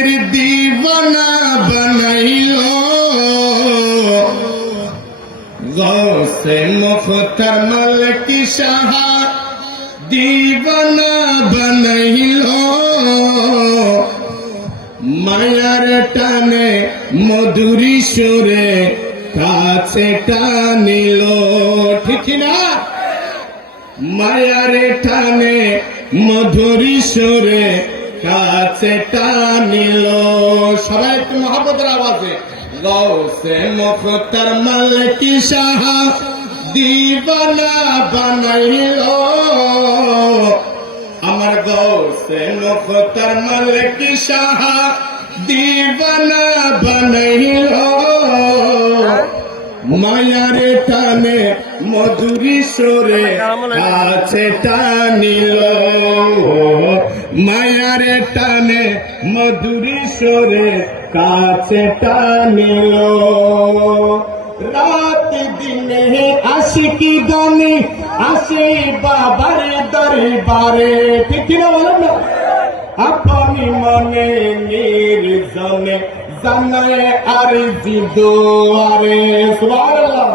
আমাদের দিওয়ানা বানাইলো গৌসে মুখতার মালিক শাহ দিওয়ানা বানাইলো মায়ার টানে মধুরী সুরে কাছে টানিল ঠিক না মায়ার টানে মধুরী সুরে কাছে টানিল সবাই একটু মহব্বতের আওয়াজে গৌসে মুখতার মালিক শাহ দিওয়ানা বানাইল আমার গৌসে মুখতার মালিক শাহ দিওয়ানা বানাইল মায়ার টানে মধুরী সুরে কাছে টানিল মায়ার টানে মধুরী সুরে কাছে টানিল রাত দিনে আশিকি গানে আসে বাবার দরবারে ঠিক না বলেন না আপনি মনে নির্জনে জানায় আর জিদোয়ারে সুবহানাল্লাহ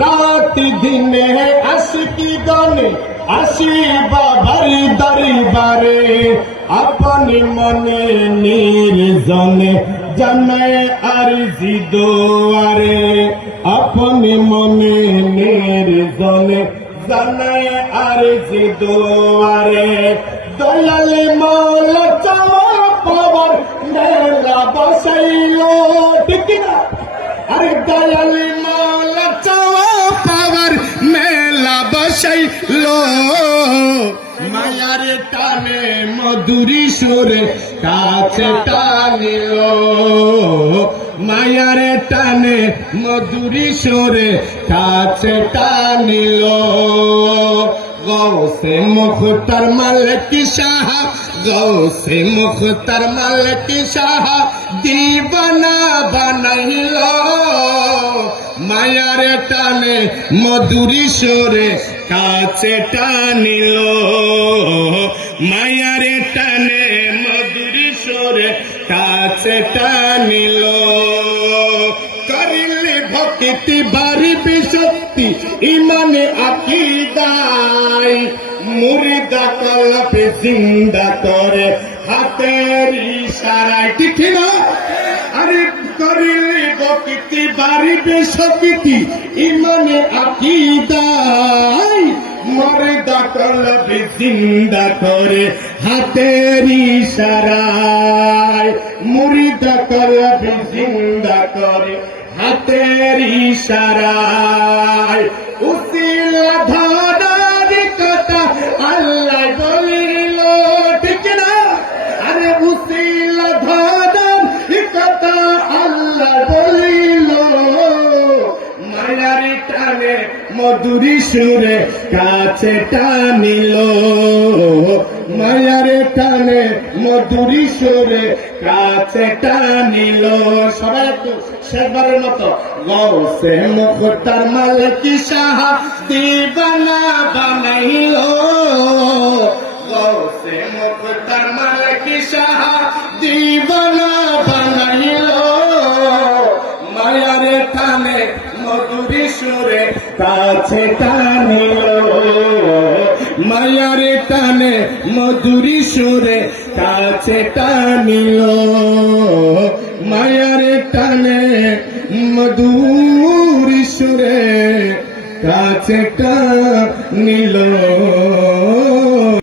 রাত দিনে আশিকি গানে আসি বাবার দরবারে আপনি মনে নির্জনে জানায় আর জিদোয়ারে আপনি মনে নির্জনে জানায় আর জিদোয়ারে দয়াল মাওলা চাওয়া পাওয়ার মেলা বসাইল ঠিক না আরে দয়াল মাওলা চাওয়া পাওয়ার মেলা বসাইল মায়ার টানে মধুরী সুরে কাছে টানিল মায়ার টানে মধুরী সুরে কাছে টানিল গৌসে মুখতার মালিক শাহ গৌসে মুখতার মালিক শাহ দিওয়ানা বানাইল মায়ার টানে মধুরী সুরে কাছে টানিল মায়ার টানে মধুরী সুরে কাছে টানিল করিলে ভক্তি বাড়িবে শক্তি ইমানে আকীদায় মুর্দা কলবে জিন্দা করে হাতের ইশারায় ঠিক না আরে করিলে ভক্তি বাড়িবে শক্তি ইমানে আকীদায় মুর্দা কলবে জিন্দা করে হাতের ইশারায় মুর্দা কলবে জিন্দা করে হাতের ইশারায় উসিলা ধরার কথা আল্লাহ বলিল ঠিক না আরে উসিলা ধরার কথা আল্লাহ বলিল মায়ার টানে মধুরী সুরে কাছে টানিল মায়ার টানে মধুরী সুরে কাছে টানিল সবাই একটু শেষবারের মতো গৌসে মুখতার মালিক শাহ দিওয়ানা বানাইল গৌসে মুখতার মালিক শাহ দিওয়ানা বানাইল মায়ার টানে মধুরী সুরে কাছে টানিল মায়ার টানে মধুরী সুরে কাছে টানিল মায়ার টানে মধুরী সুরে কাছে টানিল